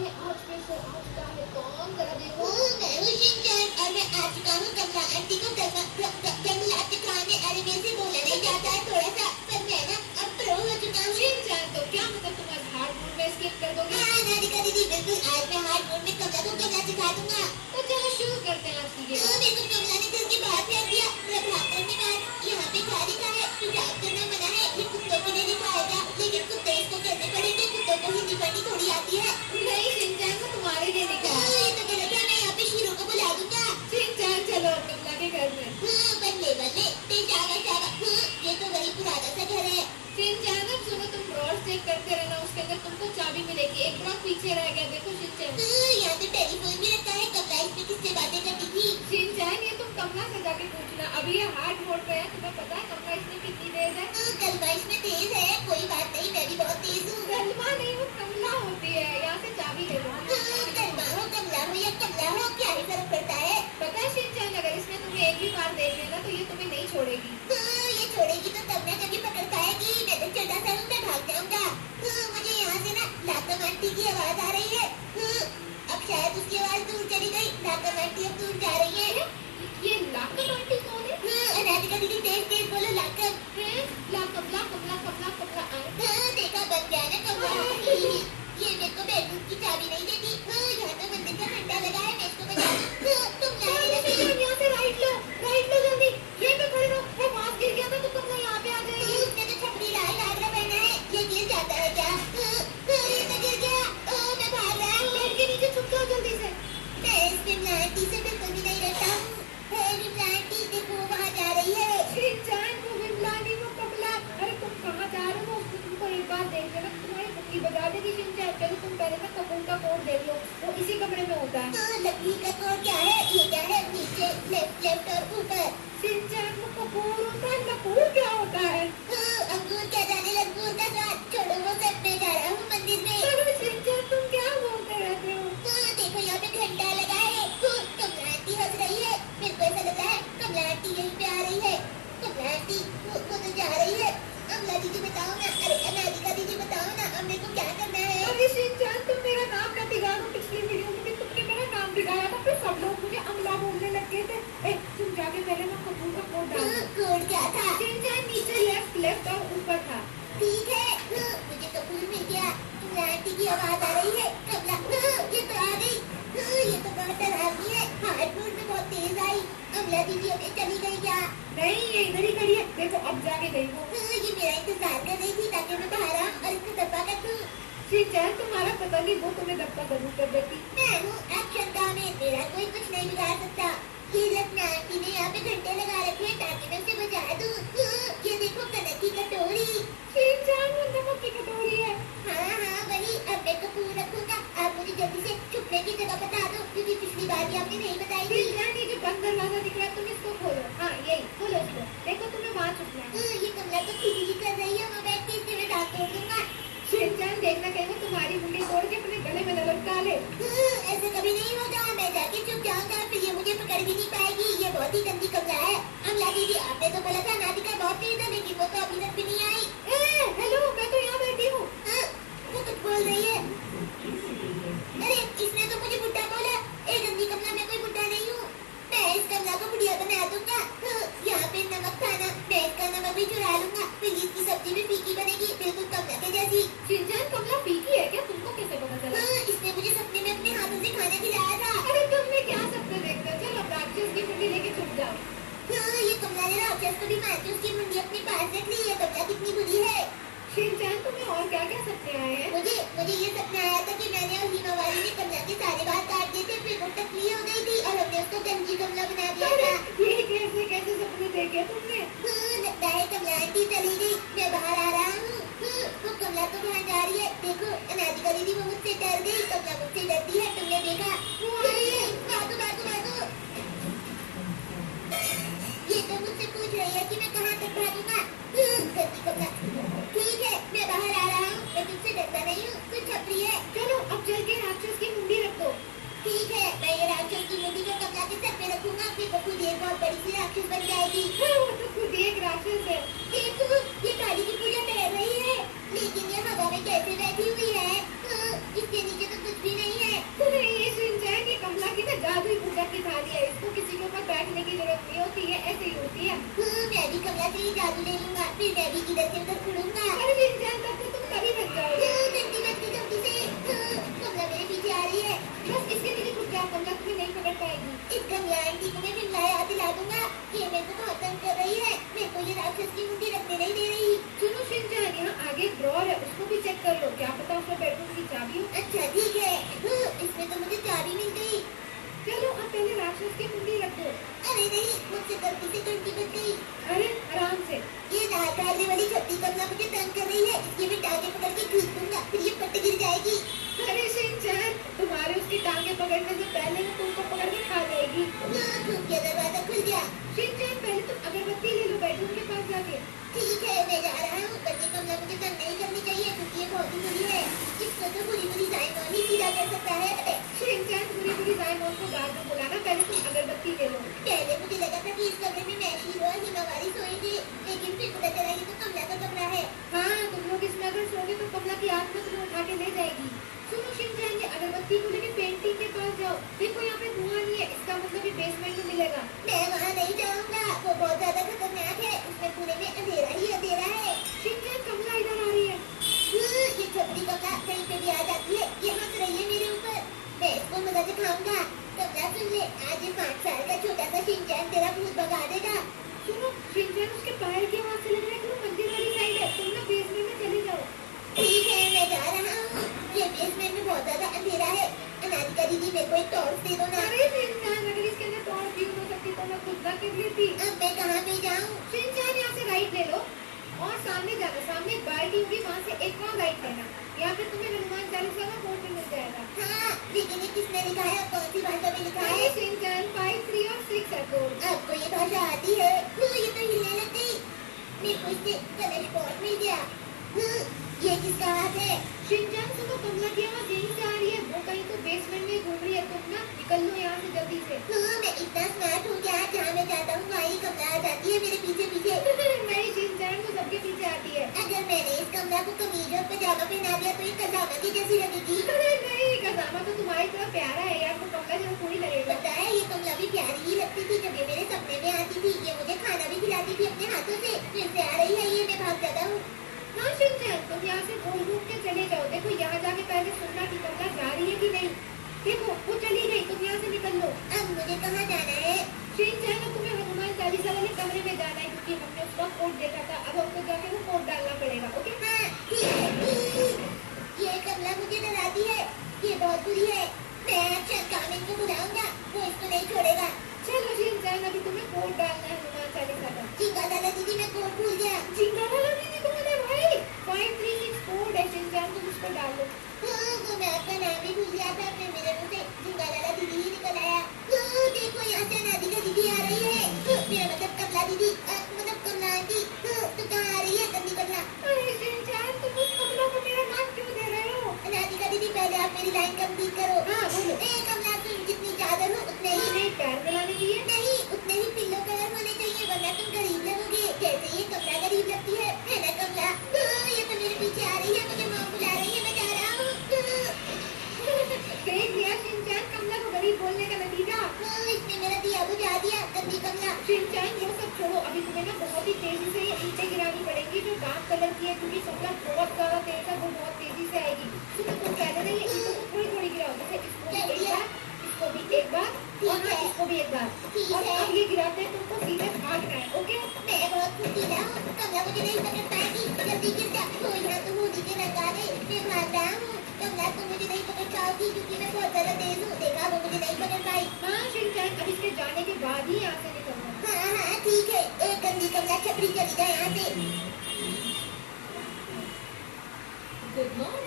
है आज कैसे आज का है कौन जरा देखो। मैं हूँ शिनचैन और मैं आ चुका हूँ कमला आंटी को जंगलात दिखाने। अरे मेरे से बोला नहीं जाता है थोड़ा सा, पर मैं ना अब प्रो हो चुका हूँ। शिनचैन तो क्या मतलब तुम आज हार्ड मोड में स्किप कर दोगे? हाँ राधिका दीदी बिल्कुल, आज मैं हार्ड मोड में कमला को कमला सिखा दूंगा। तो चलो शुरू करते हैं आज की गेम। मेरे को कमला ने घर के बाहर फेंक दिया। प्रभाकर ने कहा यहाँ पे क्या लिखा है, पेशाब करना मना है, ये कुत्तों के लिए लिखा है, लेकिन कुत्ते इसको करने पड़ेंगे, कुत्तों को हिंदी पढ़नी थोड़ी आती है। नहीं शिनचैन को तुम्हारे लिए लिखा है। ये तो गलत है, मैं यहाँ पे शीरों को बुला दूंगा। शिनचैन चलो कमला के घर में। बल्ले बल्ले पेशाब ये तो वही पुराना सा घर है। शिनचैन अब सुनो, तुम ड्रॉर्स चेक करते रहना, उसके अंदर तुमको चाबी मिलेगी। एक ड्रॉर पीछे रह गया, देखो शिनचैन। यहाँ तो टेलीफोन भी रखा है, कमला इसमें किससे बातें करती थी। शिनचैन ये तुम कमला से जाके पूछना, अभी ये हार्ड मोड पे है, तुम्हें पता है कमला इसमें कितनी तेज है? कलमा इसमें तेज है, कोई बात नहीं, मैं भी बहुत तेज हूँ। कलमा नहीं, वो कमला होती है। यहाँ से चाबी ले लो। कलमा हो कमला हो या कमला हो, क्या ही फर्क पड़ता है। पता है शिनचैन, अगर इसमें तुम्हें एक भी बार देख लेना तो ये तुम्हें नहीं छोड़ेगी। ये छोड़ेगी तो तब ना कभी पकड़ पाएगी। मैं तो छोटा सा हूँ, मैं भाग जाऊंगा। मुझे यहाँ से ना लाकम आंटी की आवाज आ रही है। अब शायद उसकी आवाज दूर चली गई। लाकम आंटी अब दूर जा रही है। ये लाकम आंटी कौन है? राधिका दीदी तेज तेज बोलो, लाकम। लाकम लाकम लाकम लाकम लाकम। देखा बन गया ना कमला। ये मेरे को बेडरूम की चाबी नहीं देती। यहाँ तो मंदिर का घंटा लगा है, मैं इसको बजा दूँ। तुम लाने लगी। यहाँ से राइट लो जल्दी। ये पे खड़े रहो, वो मास्क गिर गया था तो कमला यहाँ पे आ जाएगी। उसने तो छपरी लाल घाघरा पहना है, ये गिर जाता है क्या? ये तो गिर गया। मैं भाग रहा हूँ। पेड़ के नीचे छुप जाओ जल्दी से। मैं इस विमला आंटी से बिल्कुल भी नहीं रहता हूँ। विमला आंटी देखो वहाँ जा रही है। शिनचैन को विमला नहीं, वो कमला। अरे तुम कहाँ जा रहे हो? उसने तुमको एक बार देख लेना, तुम्हारी बुक्की बजा देगी शिनचैन। चलो तुम पहले ना कपूर का कोड देख लो, वो इसी कमरे में होता है। लकड़ी का कोड क्या है? ये क्या है? नीचे लेफ्ट और ऊपर। शिनचैन को कपूर होता है, लकूर क्या होता है? अंगूर क्या जाने लंगूर का स्वाद। छोड़ो वो सब, मैं जा रहा हूँ मंदिर में। अरे शिनचैन तुम क्या बोलते रहते हो? देखो यहाँ पे घंटा लगा है। कमला आंटी हंस रही है, मेरे को ऐसा लग रहा है कमला आंटी यहीं पे आ रही है। कमला आंटी वो तो जा रही है। अमला दीदी बताओ ना, अरे अनामिका दीदी बताओ ना, अब मेरे को क्या करना है? अरे शिनचैन तुम मेरा नाम मत बिगाड़ो, पिछली वीडियो में भी तुमने मेरा नाम बिगाड़ा था, फिर सब लोग मुझे अमला बोलने लग गए थे। तुम जाके पहले ना कपूर का कोड डालो। कोड क्या था? शिनचैन नीचे लेफ्ट और ऊपर था। ठीक है, मुझे कपूर मिल गया। कमला आंटी की आवाज आ रही है। कमला ये तो आ गई। ये तो बहुत डरावनी है, हार्ड मोड में बहुत तेज आई। अमला दीदी अभी चली गई क्या? नहीं, ये इधर ही खड़ी है, देखो अब जाके गई वो। ये मेरा इंतजार कर रही थी ताकि मैं बाहर आऊं और इसको दबा कर दूं। शिनचैन तुम्हारा पता नहीं, वो तुम्हें धक्का जरूर कर देती। मैं हूँ एक्शन का, मेरा कोई कुछ नहीं बिगाड़ सकता। ये रत्ना आंटी ने यहाँ पे घंटे लगा रखे हैं ताकि मैं उसे बजा दूं। ये देखो कनक की कटोरी। शिनचैन वो नमक की कटोरी है। हाँ वही। अब मैं कपूर रखूंगा। आप मुझे जल्दी से छुपने की जगह बता दो, क्योंकि पिछली बार भी आपने नहीं बताई थी। शिनचैन ये जो बंद दरवाजा दिख रहा है, तुम इसको खोलो। हाँ यही खोलो इसको, देखो तुम्हें वहाँ छुपना है। ये कमला तो खिचड़ी कर रही है, वहाँ बैठ के इससे मैं दांत तोड़ दूंगा। शिनचैन देखना कहीं वो तुम्हारी मुंडी तोड़ के अपने गले में न लटका ले। ऐसे कभी नहीं होगा, मैं जाके छुप जाऊंगा, फिर ये मुझे पकड़ भी नहीं पाएगी। ये बहुत ही गंदी कमला है। अमला दीदी आपने तो बोला था नादिका बहुत तेज है, लेकिन वो तो अभी तक भी नहीं आई। हेलो, मैं तो यहाँ बैठी हूँ। वो कुछ बोल रही है। अरे इसने तो मुझे बुड्ढा बोला। गंदी कमला, मैं कोई बुड्ढा नहीं हूँ। मैं इस कमला को बुढ़िया बना दूंगा। यहाँ पे नमक था ना, मैं इसका नमक भी चुरा लूंगा, फिर इसकी सब्जी भी फीकी बनेगी, बिल्कुल कमला के जैसी। शिनचैन कमला फीकी है क्या? तुमको कैसे पता चला? इसने मुझे सपने में अपने हाथों से खाना खिलाया था। अरे तुमने क्या सपने देखते हो? चलो राक्षस की मुंडी लेके छुप जाओ। ये कमला ने राक्षस को भी मार के उसकी मुंडी अपने पास रख ली है। कमला कितनी बुरी है। शिनचैन तुम्हें और क्या क्या सपने आए हैं? मुझे ये सपना आया था कि मैंने और हीमा वाली ने कमला के सारे बाल काट दिए थे, फिर वो टकली हो गई थी और हमने उसको गंजी कमला बना दिया था। ये कैसे कैसे सपने देखे तुमने? लगता है कमला आंटी चली गई, मैं बाहर आ रहा हूँ। वो कमला तो बाहर जा रही है, देखो अनामिका दीदी वो मुझसे डर गई। कमला मुझसे डरती है, तुमने देखा? वो आ रही है, भागो। ये तो मुझसे पूछ रही है कि मैं कहाँ तक भागूंगा। गंदी कमला। ठीक है, मैं बाहर आ रहा हूँ, मैं तुमसे डरता नहीं हूँ, कुछ छपरी है। चलो अब चल के राक्षस की मुंडी रख दो। ठीक है, मैं ये राक्षस की मुंडी को कमला के सर पे रखूंगा, फिर वो खुद एक बहुत बड़ी सी राक्षस बन जाएगी। वो तो खुद एक राक्षस है। देखो ये काली की पूजा तैर रही है, लेकिन ये हवा में कैसे बैठी हुई है? इसके नीचे तो कुछ भी नहीं चलो अब पहले राक्षस की कुंडी रख दो। अरे नहीं, मुझसे गलती से घंटी बज गई। अरे आराम से। ये दाल डालने वाली छपरी कमला मुझे तंग कर रही है, इसकी मैं टांगे पकड़ के खींच दूंगा, फिर ये पट्टी गिर जाएगी। अरे शिनचैन, तुम्हारे उसकी टांगे पकड़ने से पहले वो तुमको पकड़ के खा जाएगी। खुद के दरवाजा खुल गया। शिनचैन पहले तुम अगरबत्ती ले लो बेडरूम के पास जाके। ठीक है, मैं जा रहा हूँ। पर ये कमला मुझे तंग नहीं करनी चाहिए क्योंकि ये बहुत ही बुरी है। इसको तो बुरी बुरी साइमन ही सीधा कर सकता है। शिनचैन पूरी पूरी साइमन को गार्ड को बुलाना, पहले तुम अगरबत्ती ले लो। पहले मुझे लगा था कि इस कमरे में मैं शीरो और हिमावारी सोएंगे, लेकिन फिर पता चला ये तो कमला का कमरा है। हाँ, तुम लोग इसमें अगर सोगे तो कमला की आत्मा तुम्हें उठा के ले जाएगी। सुनो शिनचैन, ये अगरबत्ती को लेके पेंटिंग के पास जाओ। देखो यहाँ पे धुआं नहीं है, इसका मतलब ये बेसमेंट में मिलेगा। मैं वहाँ नहीं जाऊँगा, वो बहुत ज्यादा खतरनाक है। उसमें पूरे में अंधेरा ही अंधेरा है। शिनचैन कमला इधर आ रही है। ये छपरी कमला कहीं पे भी आ जाती है, ये हंस रही है मेरे ऊपर। मैं इसको मजा दिखाऊंगा। कमला सुन ले, आज ये 5 साल का छोटा सा शिनचैन तेरा भूत भगा देगा। सुनो शिनचैन, उसके पैर की आवाज से लग रहा है कि वो मंदिर वाली साइड है। तुम ना बेसमेंट में चले जाओ। ठीक है, मैं जा रहा हूँ। ये बेसमेंट में बहुत ज्यादा अंधेरा है। अनामिका दीदी, मेरे को एक टॉर्च दे दो ना। अरे शिनचैन, अगर इसके अंदर टॉर्च यूज हो सकती तो मैं खुद ना कर लेती। अब मैं कहाँ पे जाऊँ? शिनचैन यहाँ से राइट ले लो और सामने जाना। सामने एक बाल्टी होगी, वहाँ से एक और राइट लेना। यहाँ पे तुम्हें हनुमान चालीसा का पोस्टर मिल जाएगा। हाँ, लेकिन ये किसने लिखा है? कौन सी भाषा में लिखा है? अरे शिनचैन, 5, 3 और 6 है कोड। आपको ये भाषा आती है? ये तो हिलने लग गई। मेरे को इससे कलश पॉट मिल गया। ये किसका हाथ है? शिनचैन, सुनो कमला की आवाज यहीं से आ रही है। वो कहीं तो बेसमेंट में घूम रही है। तुम ना निकल लो यहाँ से जल्दी से। मैं इतना स्मार्ट हूँ क्या? जहाँ मैं जाता हूँ वहीं कमला आ जाती है मेरे पीछे पीछे। नहीं शिनचैन, वो सबके पीछे आती है। अगर मैंने इस कमला को कमीज और पजामा पहना दिया तो ये कजामा की जैसी लगेगी। अरे नहीं, कजामा तो तुम्हारी तरह प्यारा है यार, वो कमला जैसा थोड़ी लगेगा। पता है, ये कमला भी प्यारी ही लगती थी जब ये मेरे सपने में आती थी। ये मुझे खाना भी खिलाती थी अपने हाथों से। फिर से आ रही है ये, मैं भाग जाता हूँ। हाँ शिनचैन, तुम यहाँ से घूम घूम के चले जाओ। देखो यहाँ जाके पहले सुनना कि कमला जा रही है कि नहीं। देखो वो चली गई, तुम यहाँ से निकल लो। अब मुझे कहाँ जाना है? शिनचैन, अब तुम्हें हनुमान चालीसा वाले कमरे में जाना है क्योंकि हमने उसका कोड देखा था। अब हमको जाके वो कोड डालना पड़ेगा। ओके? हाँ, ठीक है। ये कमला मुझे डराती है, ये बहुत बुरी है। मैं अक्षर कामिल को बुलाऊंगा, वो इसको नहीं छोड़ेगा। चलो शिनचैन, अभी तुम्हें कोड डालना है हनुमान चालीसा का। चिंगा दादा दीदी, मैं कोड भूल गया। चिंता वाला दीदी तुम्हारे भाई 536 कोड है शिनचैन, तुम उसको डाल लो। वो मैं आपका नाम ही भूल गया था। फिर मेरे मुंह से चिंगा दादा दीदी ही निकल आया। देखो यहाँ से अनामिका दीदी आ रही है। मेरा मतलब कमला दीदी, मतलब कमला आंटी। तो कहाँ आ रही है गंदी कमला? अरे शिनचैन, तुम उस कमला को मेरा नाम क्यों दे रहे हो? अनामिका दीदी, पहले आप मेरी लाइन कंप्लीट करो। हाँ बोलो। कमला, तुम जितनी चादर हो उतने ही नहीं, पैर मिलाने के लिए नहीं, उतने ही पिल्लो कलर होने चाहिए, वरना तुम गरीब लगोगे। जैसे ये कमला गरीब लगती है ना कमला? ये तो मेरे पीछे आ रही है, मुझे माँ बुला रही है, मैं जा रहा हूँ। देख लिया शिनचैन, कमला को गरीब बोलने का नतीजा। इसने मेरा दिया बुझा दिया, गंदी कमला। शिनचैन, वो सब छोड़ो। अभी तुम्हें ना बहुत ही तेजी से ये ईंटें गिरानी पड़ेंगी जो डार्क कलर की है क्योंकि कमला बहुत ज्यादा तेज है, वो बहुत तेजी से आएगी। तुम पहले ना ये ईंटों को थोड़ी थोड़ी गिराओ। जैसे इसको भी एक बार, इसको भी एक बार और हाँ, इसको भी एक बार। और अब ये गिराते हैं तुमको सीधे भागना है। ओके? मैं बहुत फुर्तीला हूँ, कमला मुझे नहीं पकड़ पाएगी। जल्दी गिर जा। यहाँ तो होली के रंग आ गए, मैं भाग रहा हूँ। कमला, तुम मुझे नहीं पकड़ पाओगी क्योंकि मैं बहुत ज्यादा तेज हूँ। देखा, वो मुझे नहीं पकड़ पाई। हाँ शिनचैन, अब इसके जाने के बाद ही यहाँ से निकलना। हाँ, ठीक है। एक गंदी कमला, छपरी चली जाए यहाँ से। Good morning.